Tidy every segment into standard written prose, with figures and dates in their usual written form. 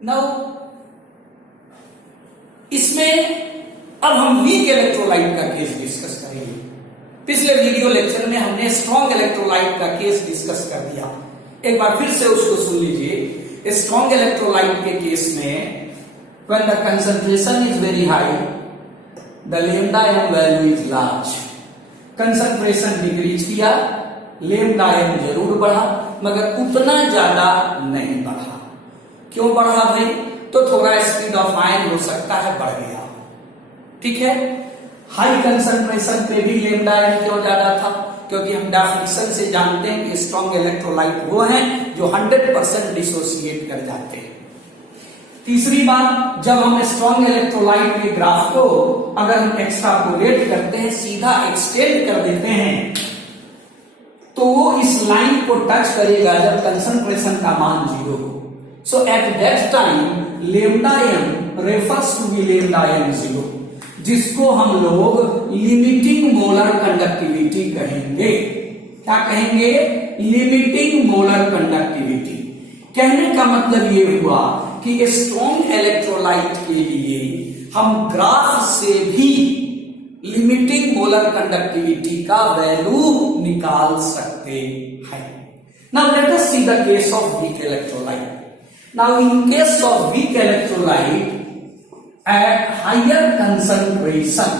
Now इसमें अब हम वीक इलेक्ट्रोलाइट का केस डिस्कस करेंगे। पिछले वीडियो लेक्चर में हमने स्ट्रॉन्ग इलेक्ट्रोलाइट का केस डिस्कस कर दिया, एक बार फिर से उसको सुन लीजिए। स्ट्रॉन्ग इलेक्ट्रोलाइट के केस में when the concentration is very high, the lambda m value is large. Concentration decrease किया, लैम्डा m जरूर बढ़ा, मगर उतना ज्यादा नहीं बढ़ा। क्यों बढ़ा भाई? तो थोड़ा स्पीड ऑफ आयन हो सकता है बढ़ गया, ठीक है। हाई कंसंट्रेशन पे भी लैम्डा m क्यों ज्यादा था? क्योंकि हम डेफिनेशन से जानते हैं कि स्ट्रॉन्ग इलेक्ट्रोलाइट वो हैं जो 100% डिसोसिएट कर जाते हैं। तीसरी बात, जब हम स्ट्रॉन्ग इलेक्ट्रोलाइट के ग्राफ को अगर हम एक्सट्रापोलेट करते हैं, सीधा एक्सटेंड कर देते हैं, तो वो इस लाइन को टच करेगा जब कंसंट्रेशन का मान 0 हो। So at that time lambda m refers to be lambda m 0, जिसको हम लोग लिमिटिंग मोलर कंडक्टिविटी कहेंगे। क्या कहेंगे? Limiting molar conductivity. कहने का मतलब ये हुआ कि स्ट्रॉन्ग इलेक्ट्रोलाइट के लिए हम ग्राफ से भी लिमिटिंग मोलर कंडक्टिविटी का वैल्यू निकाल सकते हैं। Now let us see the case of weak electrolyte. Now in case of weak electrolyte at higher concentration,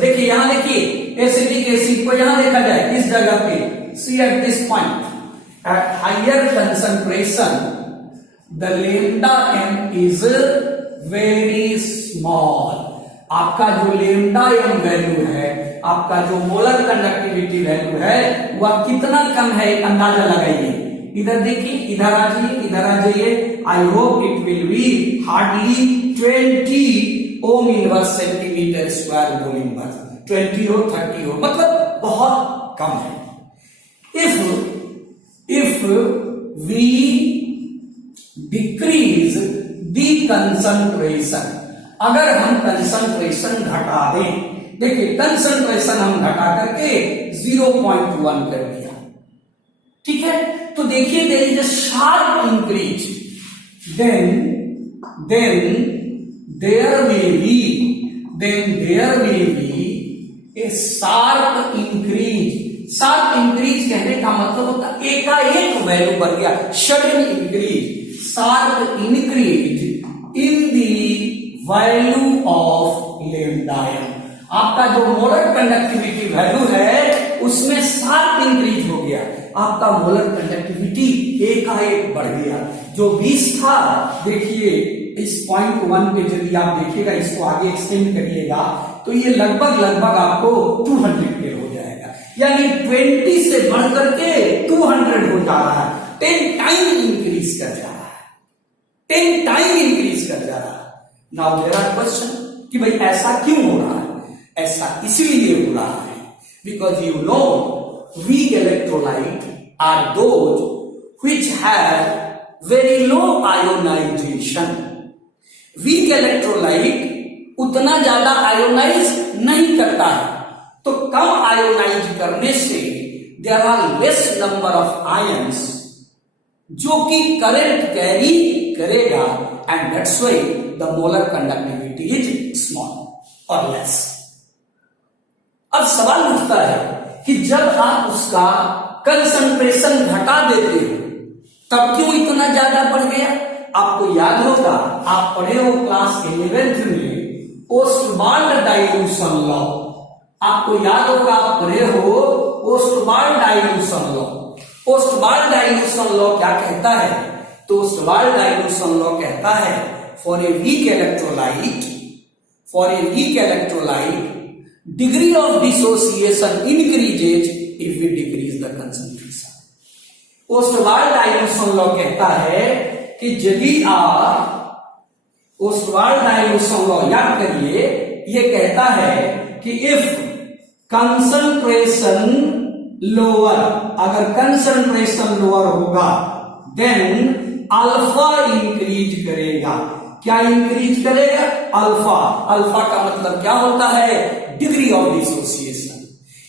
देखिए यहां देखिए एसिटिक एसिड को यहां देखा जाए इस जगह पे, see at this point at higher concentration the lambda m is very small। आपका जो lambda m वैल्यू है, आपका जो मोलर कंडक्टिविटी वैल्यू है, वह कितना कम है एक अंदाजा लगाइए। इधर देखिए, इधर आ जाइए, इधर आ जाइए। I hope it will be hardly 20 ohm inverse centimetre square mol inverse, 20 हो 30 हो, मतलब बहुत कम है। If we decrease the concentration, अगर हम कंसंट्रेशन घटा दें, देखिए कंसंट्रेशन हम घटा करके 0.1 कर दिया, ठीक है। तो देखिए there is a sharp increase, then there will be a sharp increase. Sharp increase कहने का मतलब होता है एकाएक वैल्यू बढ़ गया, sudden increase, sharp increase in the value of lambda m। आपका जो मोलर कंडक्टिविटी वैल्यू है उसमें शार्प इंक्रीज हो गया, आपका मोलर कंडक्टिविटी एकाएक बढ़ गया। जो 20 था, देखिए इस पॉइंट 1 पे यदि आप देखिएगा, इसको आगे एक्सटेंड करिएगा तो ये लगभग आपको 200 के हो जाएगा, यानी 20 से बढ़ करके 200 हो जा रहा है। 10 टाइम इंक्रीज कर जा रहा है, 10 टाइम इंक्रीज कर जा रहा है। नाउ देयर आर क्वेश्चन कि भाई ऐसा क्यों हो रहा है? ऐसा इसलिए हो रहा है because you know weak electrolyte are those which have very low ionization। weak electrolyte उतना ज्यादा आयोनाइज नहीं करता है, तो कम आयोनाइज करने से there are less number of ions जो कि करंट कैरी करेगा, and that's why the molar conductivity is small or less। अब सवाल उठता है कि जब आप उसका कंसंट्रेशन घटा देते हो तब क्यों इतना ज्यादा बढ़ गया? आपको याद होगा, आप पढ़े हो क्लास 11th में ओस्टवाल्ड डाइल्यूशन लॉ। आपको याद होगा, आप पढ़े हो Ostwald dilution law. Ostwald dilution law क्या कहता है? तो ओस्टवाल्ड डाइल्यूशन लॉ कहता है for a weak electrolyte degree of dissociation increases if we decrease the concentration। Ostwald dilution law कहता है कि यदि आप ओस्टवाल्ड डाइल्यूशन लॉ याद करिए, ये कहता है कि इफ कंसंट्रेशन लोअर, अगर कंसंट्रेशन लोअर होगा देन अल्फा इंक्रीज करेगा। क्या इंक्रीज करेगा? अल्फा। अल्फा का मतलब क्या होता है? डिग्री ऑफ डिसोसिएशन,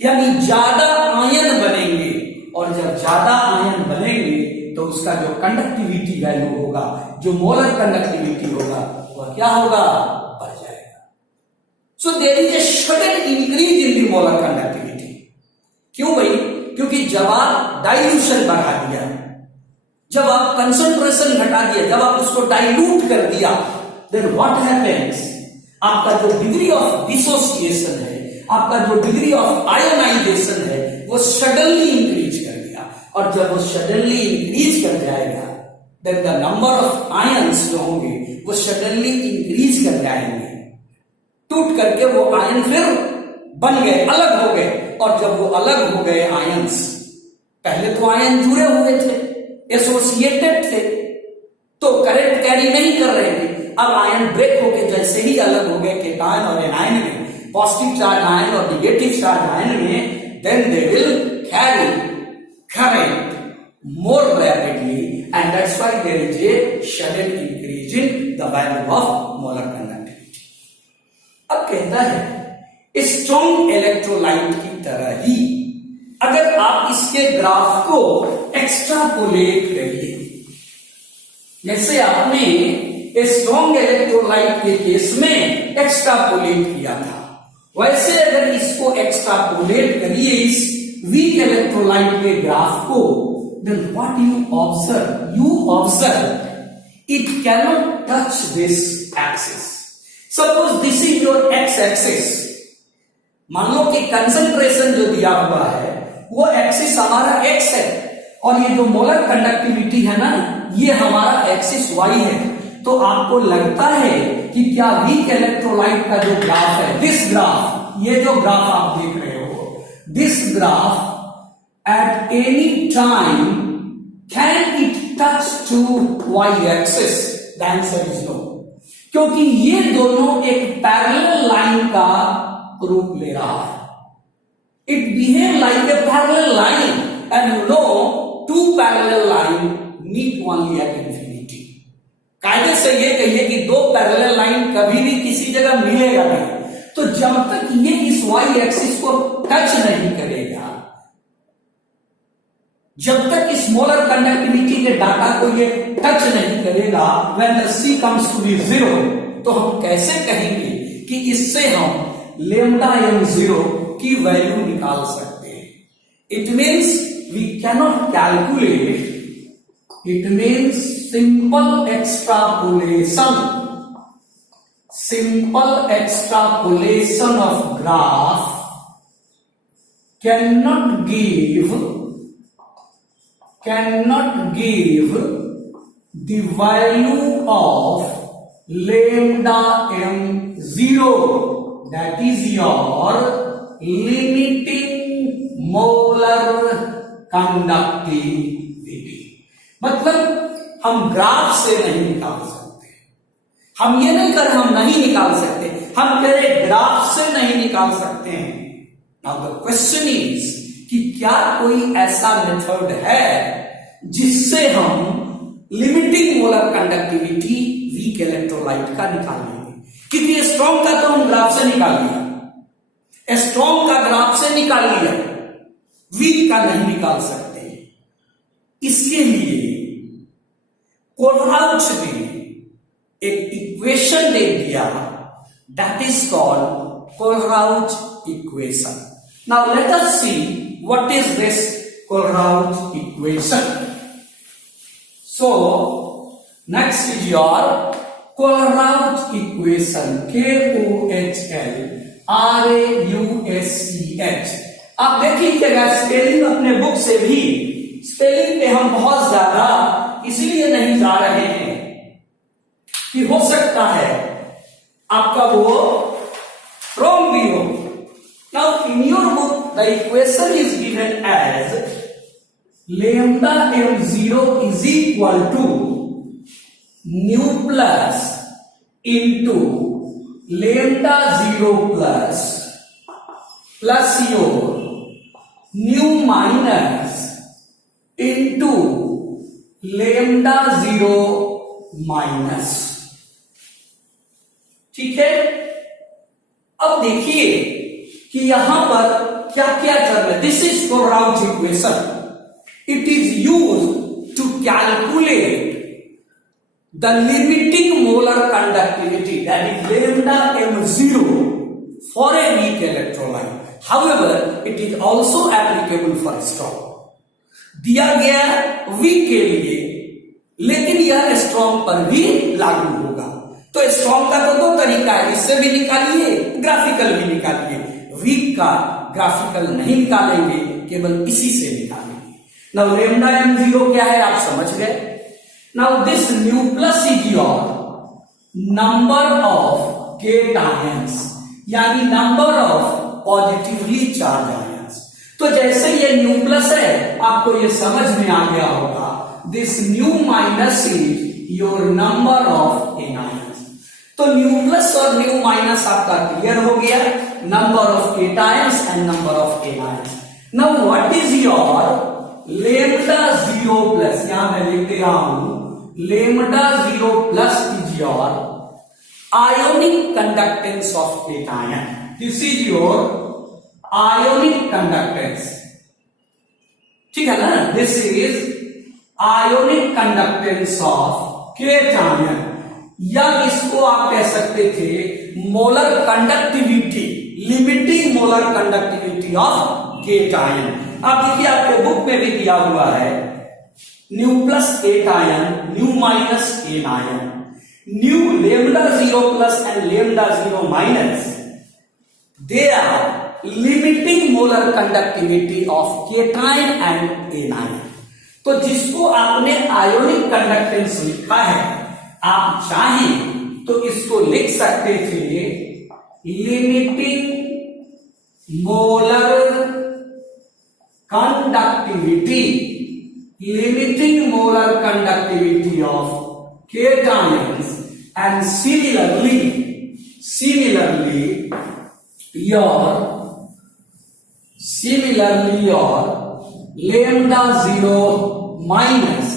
यानी ज्यादा आयन बनेंगे, और जब ज्यादा आयन बनेंगे तो तो उसका जो कंडक्टिविटी वैल्यू होगा, जो मोलर कंडक्टिविटी होगा, वह क्या होगा, बढ़ जाएगा। So there is a sudden increase in the molar conductivity. क्यों भाई? क्योंकि जब आप डाइल्यूशन बढ़ा दिया, जब आप कंसंट्रेशन घटा दिया, जब आप उसको डाइल्यूट कर दिया, देन व्हाट हैपेंस, आपका जो डिग्री ऑफ डिसोसिएशन है, आपका जो डिग्री ऑफ आयोनाइजेशन है, वो सडनली इंक्रीज कर दिया। और जब वो सडनली इंक्रीज कर जाएगा, then the number of ions जो होंगे वो सडनली इंक्रीज कर जाएंगे, टूट करके वो आयन फिर बन गए, अलग हो गए। और जब वो अलग हो गए आयंस, पहले तो आयन जुड़े हुए थे, एसोसिएटेड थे, तो करंट कैरी नहीं कर रहे थे। अब आयन ब्रेक होके जैसे ही अलग हो गए केटायन और एनायन में, पॉजिटिव चार्ज आयन और नेगेटिव चार्ज आयन में, then they will carry current more rapidly, and that's why there is a sudden increase in the value of molar conductivity. अब कहता है स्ट्रॉन्ग इलेक्ट्रोलाइट की तरह ही अगर आप इसके ग्राफ को एक्स्ट्रापोलेट करिए, जैसे आपने स्ट्रॉन्ग इलेक्ट्रोलाइट के केस में एक्स्ट्रापोलेट किया था, वैसे अगर इसको एक्स्ट्रापोलेट करिए इस वीक इलेक्ट्रोलाइट के ग्राफ को, then what you observe, it cannot touch this axis. Suppose this is your x-axis. मान लो कि कंसंट्रेशन जो दिया हुआ है वो एक्सिस हमारा x है, और ये जो मोलर कंडक्टिविटी है ना, ये हमारा एक्सिस y है। तो आपको लगता है कि क्या वीक इलेक्ट्रोलाइट का जो ग्राफ है, दिस ग्राफ, ये जो ग्राफ आप देख रहे हो, this graph at any time can it touch to y-axis? The answer is no. क्योंकि ये दोनों एक पैरेलल लाइन का रूप ले रहा है। It behave like a parallel line, and you know, two parallel line meet only at infinity. कायदे से ये कहिए कि दो पैरेलल लाइन कभी भी किसी जगह मिलेगा नहीं। तो जब तक ये इस y-axis को टच नहीं करेगा, जब तक इस मोलर कंडक्टिविटी के डाटा को ये टच नहीं करेगा, when the c comes to be 0, तो हम कैसे कहेंगे कि इससे हम लेम्डा m0 की वैल्यू निकाल सकते हैं? It means we cannot calculate, it means simple extrapolation of graph cannot give the value of lambda m0, that is your limiting molar conductivity. मतलब हम ग्राफ से नहीं निकाल सकते, हम ये नहीं कर हम नहीं निकाल सकते, हम कह रहे ग्राफ से नहीं निकाल सकते हैं। नाउ द क्वेश्चन इज कि क्या कोई ऐसा मेथड है जिससे हम limiting molar conductivity weak electrolyte का निकाल लेंगे? क्योंकि स्ट्रॉन्ग का तो हम ग्राफ से निकाल लिया, स्ट्रॉन्ग का ग्राफ से निकाल लिया, वीक का नहीं निकाल सकते। इसके लिए कोलराउच ने एक इक्वेशन दे दिया, that is called Kohlrausch equation. Now let us see what is this Kohlrausch equation. So next is your Kohlrausch equation, KOHLRAUSCH. आप देख लीजिएगा स्पेलिंग अपने बुक से भी, स्पेलिंग पे हम बहुत ज्यादा इसलिए नहीं जा रहे हैं कि हो सकता है आपका वो रॉन्ग भी हो. Now in your book the equation is given as lambda m0 is equal to nu plus into lambda 0 plus your nu minus into lambda 0 minus. ठीक है, अब देखिए कि यहां पर क्या क्या चल रहा है. This is Kohlrausch equation. It is used to calculate the limiting molar conductivity, that is lambda m0 for a weak electrolyte. However, it is also applicable for strong. दिया गया वीक के लिए, लेकिन यह स्ट्रॉन्ग पर भी लागू होगा। तो स्ट्रॉन्ग का तो दो तरीका है, इससे भी निकालिए, ग्राफिकल भी निकालिए। वीक का ग्राफिकल नहीं निकालेंगे, केवल इसी से निकालेंगे। नाउ lambda m0 क्या है आप समझ गए। Now this new plus is your number of cations, यानी number of positively charged ions. तो जैसे ये न्यू प्लस है, आपको ये समझ में आ गया होगा, this new minus is your number of anions. तो न्यू प्लस और न्यू माइनस आपका क्लियर हो गया, number of cations and number of anions. Now what is your lambda 0 plus, यहां मैं लिख दे रहा हूं, lambda 0 plus is your ionic conductance of cation. This is your ionic conductance, ठीक है ना। This is ionic conductance of cation, या इसको आप कह सकते थे molar conductivity, limiting molar conductivity of cation. आप देखिए आपके बुक में भी दिया हुआ है, new plus cation, new minus anion, new lambda 0 plus and lambda 0 minus, they are limiting molar conductivity of cation and anion. तो जिसको आपने आयोनिक कंडक्टेंस लिखा है, आप चाहें तो इसको लिख सकते थे limiting molar conductivity, limiting molar conductivity of cations, and similarly your lambda 0 minus,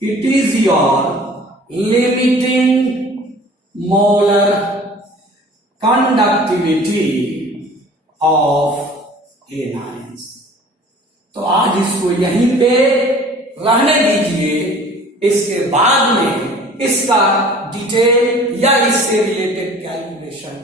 it is your limiting molar conductivity of anions. तो आज इसको यहीं पे रहने दीजिए, इसके बाद में इसका डिटेल या इससे रिलेटेड कैलकुलेशन